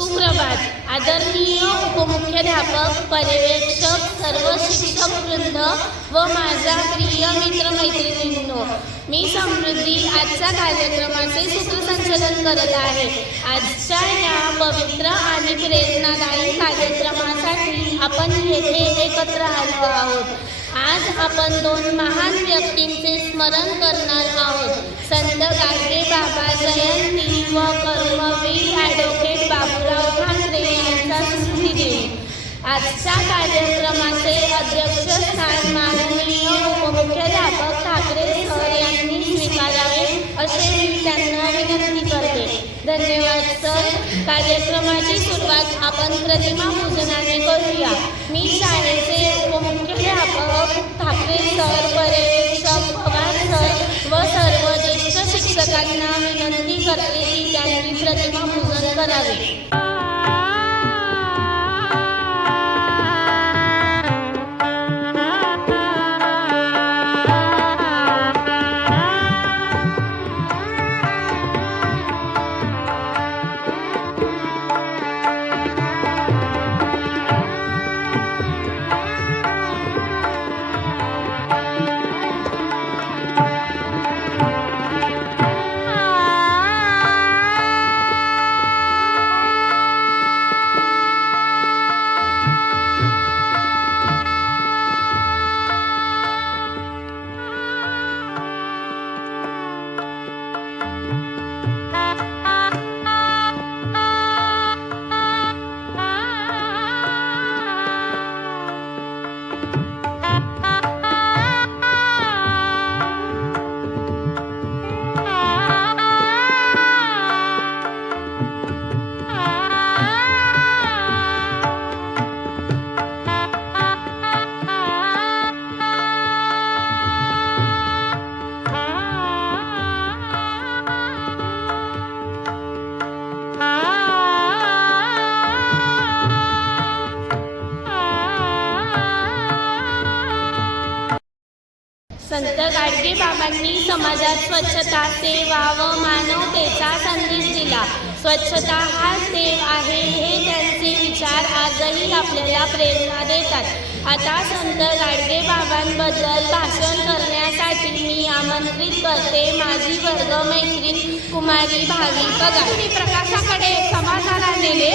सुप्रभात. आदरणीय उपमुख्याध्यापक, पर्यवेक्षक, सर्व शिक्षक वृंद व माझा प्रिय मित्रमैत्रिणींनो, मी समृद्धी आजच्या कार्यक्रमाचे सूत्रसंचालन करत आहे. आजच्या या पवित्र आणि प्रेरणादायी कार्यक्रमासाठी आपण येथे एकत्र आलो आहोत. आज आपण दोन महान व्यक्तींचे स्मरण करणार आहोत. संत गाडगे बाबा जयंती व कर्मवीर ॲडव्होकेट बाबूराव ठाकरे यांचा स्मृतिदिन. आजच्या कार्यक्रमाचे अध्यक्षस्थान माननीय उपमुख्याध्यापक ठाकरे सर यांनी स्वीकारावे असे मी त्यांना विनंती करते. धन्यवाद सर. कार्यक्रमाची सुरुवात आपण प्रतिमा पूजनाने करूया. मी शाळेचे उपमुख्याध्यापक ठाकरे सर, पर्यवेक्षक पवार सर व सर्व ज्येष्ठ शिक्षकांना विनंती करते की त्यांनी प्रतिमा पूजन करावे. संत गाडगे बाबांनी समाजात स्वच्छता, सेवा व मानवतेचा संदेश दिला. स्वच्छता हाच देव आहे हे त्यांचे विचार आजही आपल्याला प्रेरणा देतात. आता संत गाडगे बाबांबद्दल भाषण करण्यासाठी मी आमंत्रित करते माझी वर्गमैत्रीण कुमारी भावी पगार. तुम्ही प्रकाशाकडे समाजाला नेले,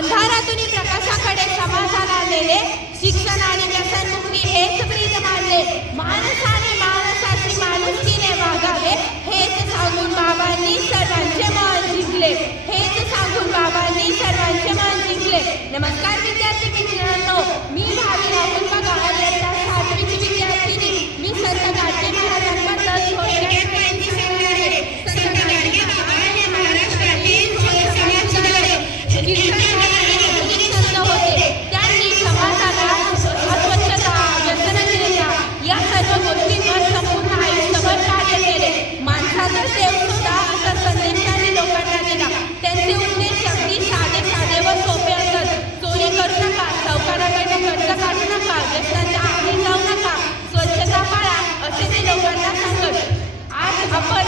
अंधारातून प्रकाशाकडे समाजाला नेले. शिक्षण आणि व्यसनमुक्ती हेच ब्रीद मानले. माणसाने माणसाशी माणुसकीने वागावे हेच सांगून बाबांनी सर्वांचे मन जिंकले. हेच सांगून बाबांनी सर्वांचे मन जिंकले. नमस्कार विद्यार्थी मित्रांनो, मी भावी राहुल पगार, इयत्ता 7वीची विद्यार्थिनी. मी संत गाडगे महाराजांबद्दल थोडक्यात माहिती सांगणार आहे. संत गाडगे बाबा हे महाराष्ट्रातील संत होते. त्यांनी समाजाला अस्वच्छता, व्यसनहीनता या सर्व गोष्टींवर संपूर्ण आयुष्यभर कार्य केले. माणसाचा देव सुद्धा असा संदेश त्यांनी लोकांना दिला. त्यांचे उद्देश अगदी साधे व सोपे असतात. चोरी करू नका, सावकाराकडे कर्ज काढू नका, व्यसनाच्या आहारी जाऊ नका, स्वच्छता पाळा असे ते लोकांना सांगत. आज आपण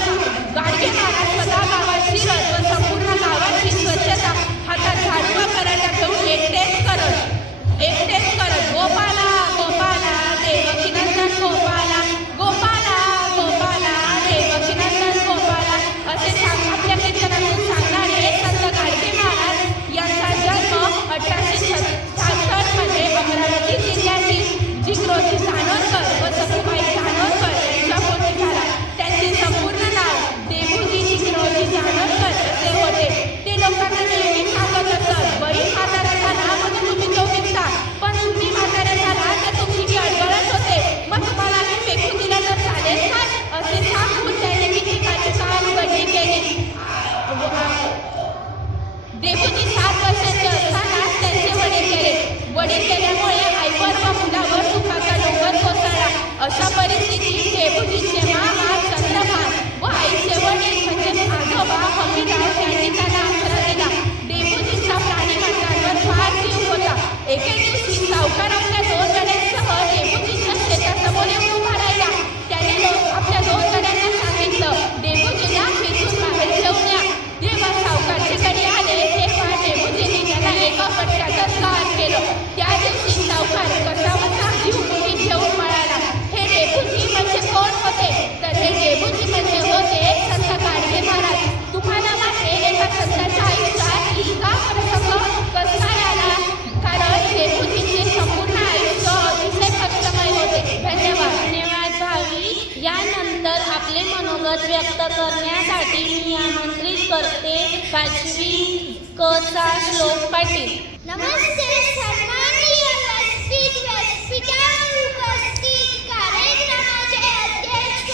गाडगे महाराज स्वतः गावाची व संपूर्ण गावाची स्वच्छता हातात झाडू व करायला घेऊन एकटेच करत गोपाला गोपाला देवकीनंदन गोपाला, गोपाला गोपाला देवकीनंदन गोपाला असे आपल्या कीर्तनातून सांगणारे संत गाडगे महाराज यांचा जन्म 1866 मध्ये अमरावती जिल्ह्यातील जिग्रोजी जानोरकर व सखुबाई जानोरकर यांच्या पोटी झाला. त्यांचे संपूर्ण नाव देवूजी जिग्रोजी जानोरकर असे होते. ते लोकांना नेहमी सांगत असत, बळी म्हातारा झाला म्हणजे तुम्ही तो विकता, पण तुम्ही म्हातारे झाला तर तुमची अडगळच होते, मग तुम्हाला मी फेकून दिलं तर चालेल काय असे सांगून त्याने कितीकाची काम बंदी केली. देवूजी 7 वर्षाचे असतानाच त्यांचे वडील गेले. वडील गेल्यामुळे आईवर व मुलावर दुःखाचा डोंगर कोसळला. अशा परिस्थितीत देवूजींचे मामा चंद्रभान व आईचे वडील म्हणजे आजोबा हमीराव यांनी त्यांना आसरा दिला. देवूजींचा प्राणीमात्रांवर फार जीव होता. एके दिवशी सावकार आपल्या 2 गड्यांसह देवूजींच्या शेतासमोर येऊन उभा राहिला. त्याने आपल्या 2 गड्यांना सांगितलं, देवूजींना खेचून बाहेर ठेवून या. जेव्हा सावकारचे गडी आले तेव्हा देवूजींनी 5वी क चा श्लोक पाटील. नमस्ते सन्माननीय व्यासपीठावर उपस्थित कार्यक्रमाचे अध्यक्ष,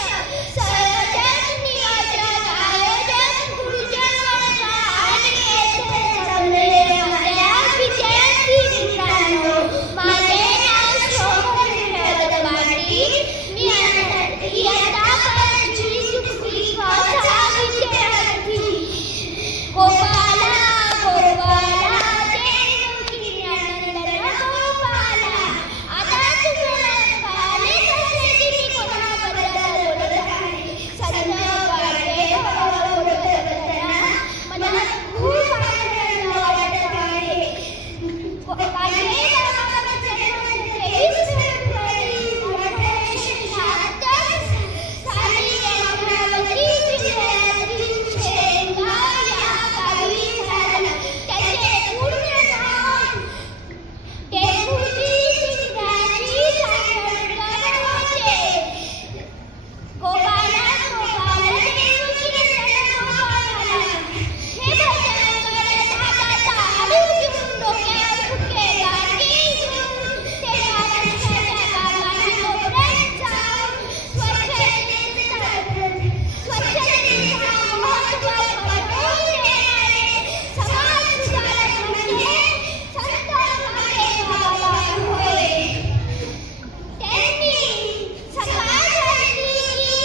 संयोजन, नियोजन, आयोजन, गुरुजन वर्ग आणि येथे जमलेले माझ्या विद्यार्थी मित्रांनो, माझे नाव शोभन विनोद पाटील. मी इयत्ता 5वी चा विद्यार्थी. गोपाला गोपाला देवकी नंदन गोपाला. आता तुम्हाला कळालेच असेल की मी कोणाबद्दल बोलत आहे. संत गाडगे बोलत असताना मला खूप आनंद वाटत आहे. गाडगे बाबांचा जन्म 23 फेब्रुवारी 1876 साली अमरावती जिल्ह्यातील शेगाव या गावी झाला. त्याचे पूर्ण नाव डेपुटी जिल्हाजी सावरकर होते. गोपाला गोपाला देवकी नंदन गोपाला. हे भजन करत हातात झाडू घेऊन डोक्यावर फुके गाडगे घेऊन ते महाराष्ट्राच्या कानाकोपऱ्यात जाऊन स्वच्छतेचा महत्त्व पटवून देणारे समाज सुधारक म्हणजे संत गाडगे बाबा होय. त्यांनी सकाळ झाली की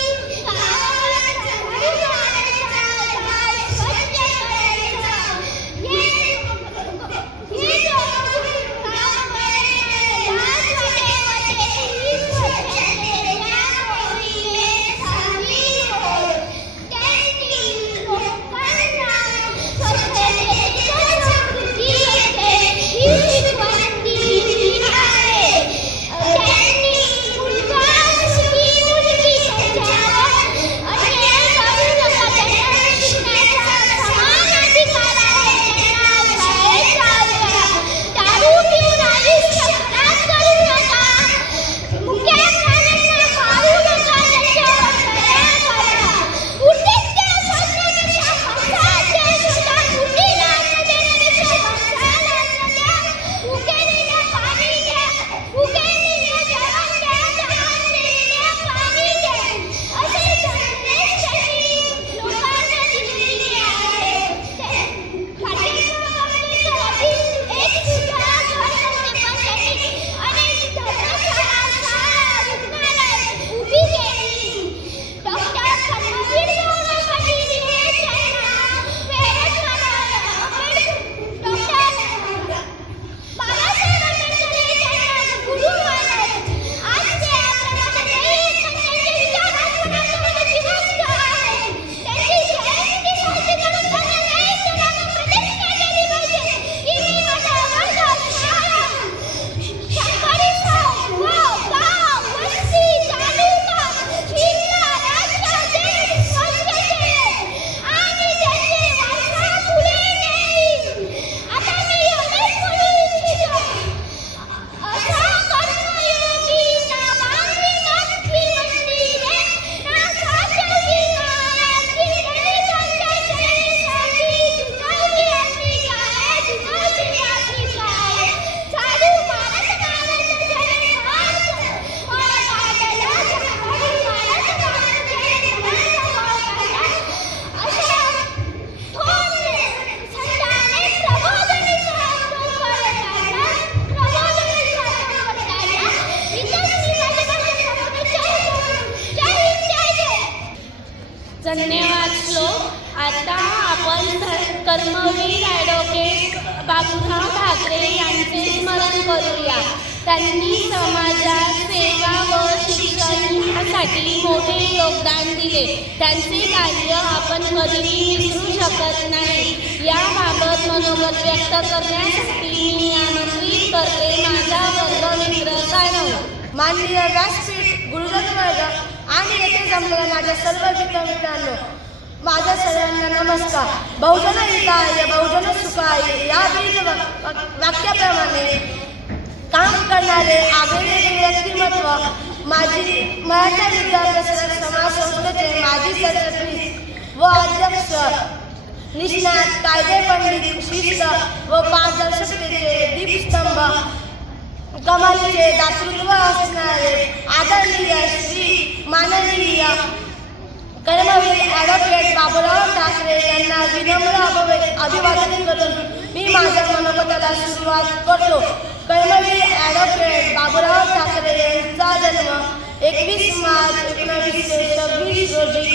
गावाला झाडू मारायचा, गाव स्वच्छ करायचा. हे दोघं काम करण्याला लाज वाटे व तेही स्वच्छतेच्या मोहिमेत सामील होत. त्यांनी लोकांना स्वच्छतेच्या संस्कृती येते ही शिकवण दिली आहे. त्यांनी मुलगा मुलगी मुलगी त्यांच्यावर अन्याय करू नका. त्यांना शिकण्याचा समान अधिकार आहे. त्यांना शाळेत जाऊ द्या. दारू पिऊन आयुष्य खराब करू नका. मुक्या प्राण्यांना मारू नका. त्यांच्यावर दया करा. बुद्धीच्या शोधण्यापेक्षा माणसाच्या शोधा. बुद्धीला अन्न देण्यापेक्षा माणसाला अन्न द्या. उगलेलं पाणी द्या. उगलेलं जेवण द्या. तहानलेल्या पाणी द्या. असे संदेश त्यांनी लोकांना दिलेले आहेत. खाटेबाबांनी कधीच एक सुद्धा घर नव्हते, पण त्यांनी अनेक धर्मशाळा, शाळा, रुग्णालय उभी केली. डॉक्टर कर्मवीर भाऊ पाटील हे त्यांना प्रेरक म्हणाले. डॉक्टर बाबासाहेब आंबेडकर हे त्यांना गुरु मानत. आज ते आपल्यामध्ये नाही आहेत, पण त्यांचे विचार आजपर्यंत जिवंत आहेत. त्यांची जयंती साजरी करून त्यांना नाही तर आपण प्रतिज्ञा केली पाहिजे की मी माझा वर्ग, शाळा, परिसर, गाव, वस्ती, तालुका, जिल्हा, राज्य, देश स्वच्छ ठेवेल आणि त्याचे वारसा पुढे नेईल. आता मी एवढेच बोलू इच्छितो. असा कर्मयोगी नामांनी नक्की मंदिरे ना साधवी नानाची दलितांच्या सेवेसाठी झुकवली आपली काय, झुकवली आपली काय. झाडू मारत मारत जय भारत माताला, झाडू मारत मारत जय भारत माताला. अशा थोर संतांनी प्रबोधनीचा अनुभव काढला. प्रबोधनीचा अनुभव काढला. इथंच मी माझे भाषण संपवतो. जय हिंद, जय जय. धन्यवाद श्लोक. आता आपण कर्मवीर ॲडव्होकेट बाबूराव ठाकरे यांचे स्मरण करूया. त्यांनी समाजात सेवा व शिक्षणासाठी मोठे योगदान दिले. त्यांचे कार्य आपण कधीही विसरू शकत नाही. याबाबत मनोगत व्यक्त करण्यासाठी मी आमंत्रित करते माझा वर्गमित्र सानव. माननीय व्यासपीठ, गुरुजन वर्ग आणि येथे जमलेल्या माझ्या सर्व मित्रांनो, माझ्या सर्वांना नमस्कार. बहुजन हिताय बहुजन सुखाय या बीज वाक्याप्रमाणे काम करणारे आगळेवेगळे व्यक्तिमत्व माझी मराठा विद्याभ्यास समाज संस्थेचे माजी सरचिटणीस व अध्यक्ष निष्णात कायदे पंडित शिस्त व पारदर्शकतेचे दीपस्तंभ कमालीचे दातृत्व असणारे आदरणीय श्री माननीय कर्मवीर ॲडव्होकेट बाबूराव ठाकरे यांना विनम्र अभिवादन करून मी माझ्या मनोगताला सुरुवात करतो. कर्मवीर ॲडव्होकेट बाबूराव ठाकरे यांचा जन्म 21 मार्च 1926 रोजी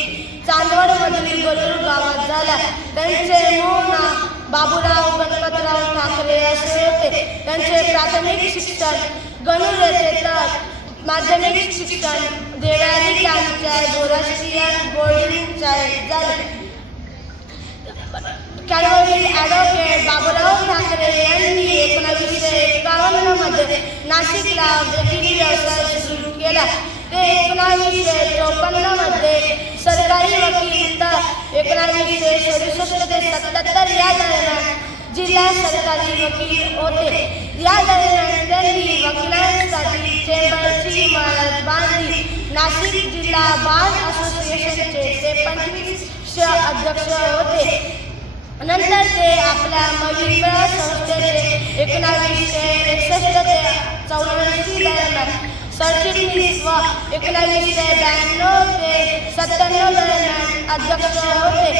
चांदवडमधील गोलूर गावात झाला. त्यांचे मूळ नाव बाबूराव गणपतराव ठाकरे असे होते. त्यांचे प्राथमिक शिक्षण गणूर येथे तर माध्यमिक शिक्षण देवळाली कॅम्पच्या झोरास्ट्रियन बोर्डिंग शाळेत झाले. कर्मवीर ॲडव्होकेट बाबूराव ठाकरे यांनी 1951 मध्ये नाशिकला वकिली व्यवसाय सुरू केला. ते 1954 मध्ये सरकारी वकील तर 1967 ते 77 या दरम्यान जिल्हा सरकारी वकील होते. या दरम्यान त्यांनी वकिलांसाठी चेंबरची इमारत बांधली. नाशिक जिल्हा बार असोसिएशनचे ते 25 अध्यक्ष होते. नंतर ते आपल्या महिला संस्थेचे 1961 ते 84 दरम्यान सरचिटणीस व 1992 ते 97 दरम्यान अध्यक्ष होते.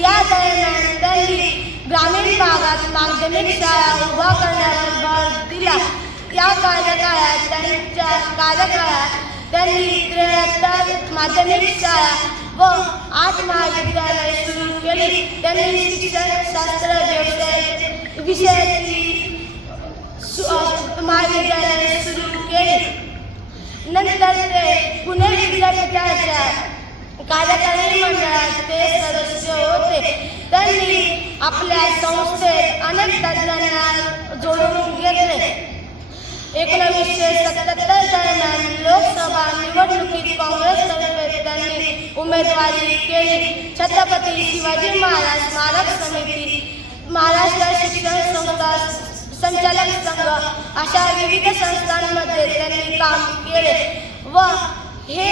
या दरम्यान त्यांनी ग्रामीण भागात माध्यमिक शाळा उभा करण्यावर भर दिला. या कार्यकाळात त्यांनी 73 माध्यमिक शाळा व 8 महाविद्यालय सुरू केली. त्यांनी शिक्षणशास्त्र विषयाची महाविद्यालय सुरू केली. नंतर ते पुणे विद्यापीठाच्या कार्यकारी मंडळात ते सदस्य होते. त्यांनी आपल्या संस्थेत अनेक तज्ज्ञांना जोडून घेतले. 1977 दरम्यान लोकसभा निवडणुकीत काँग्रेसतर्फे त्यांनी उमेदवारी केली. छत्रपती शिवाजी महाराज स्मारक समिती, महाराष्ट्र शिक्षण संस्था संचालक संघ अशा विविध संस्थांमध्ये त्यांनी काम केले व हे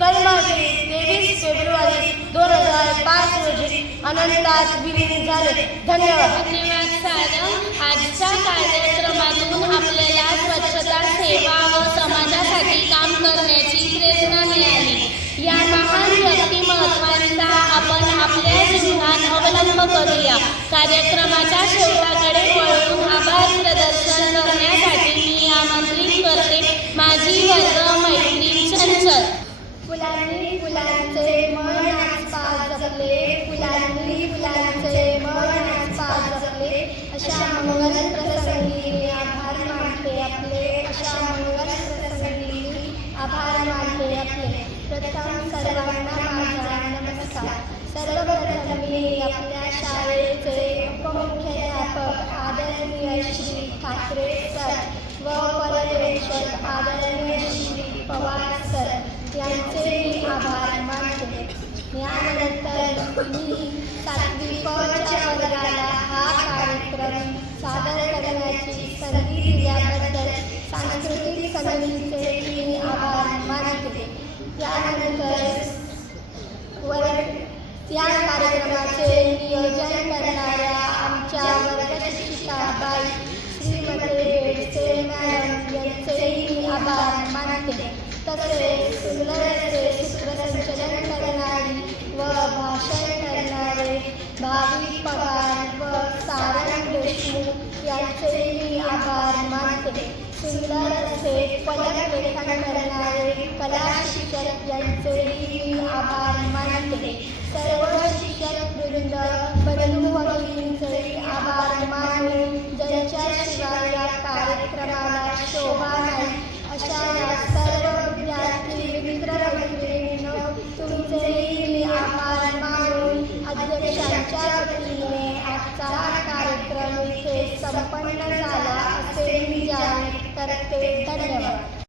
कर्मवीर 23 फेब्रुवारी 2005 रोजी अनंतात विलीन झाले. धन्यवाद. धन्यवाद सारंग. आजच्या कार्यक्रमातून आपल्याला स्वच्छता सेवा व समाजासाठी काम करण्याची प्रेरणा मिळाली. या महान व्यक्तिमत्त्वांचा आपण आपल्या जीवनात अवलंब करूया. कार्यक्रमाच्या शेवटाकडे वळून आभार प्रदर्शन करण्यासाठी मी आमंत्रित करते माझी वर्ग मैत्रीण चंचल. फुलांनी फुलांचे मन आज जपले, फुलांनी फुलांचे मन आज जपले. अशा मंगल प्रसंगी मी आभार मानते आपले, अशा मंगल प्रसंगी आभार मानते आपले. प्रथम सर्वांना माझा नमस्कार. सर्वप्रथम मी आपल्या शाळेचे उपमुख्याध्यापक आदरणीय श्री ठाकरे सर व पर्यवेक्षक आदरणीय श्री पवार सर यांचे मी आभार मानते. यानंतर मी 7वी च्या वर्गाला हा कार्यक्रम सादर करण्याची संधी दिल्याबद्दल सांस्कृतिक समितीचे मी आभार मानते. यानंतर या कार्यक्रमाचे नियोजन करणाऱ्या आमच्या वर्गशिक्षिका बाई श्रीमती बेडसे मॅडम यांचेही मी आभार मानते. तसेच सुंदर असे सूत्रसंचलन करणारी व भाषण करणारे भावी पवार व सारंग देशमुख यांचेही मी आभार मानते. सुंदर असे फलक लेखन करणारे कला शिक्षक यांचेही मी आभार मानते. सर्व शिक्षक वृंद बंधू भगिनींचेही आभार मानून ज्यांच्याशिवाय या कार्यक्रमाला शोभा नाही अशा या सर्व विद्यार्थी मित्र मैत्रिणींनो तुमचेही मी आभार मानून अध्यक्षांच्या वतीने आजचा हा कार्यक्रम इथे संपन्न झाला असे मी जाहीर करते. धन्यवाद.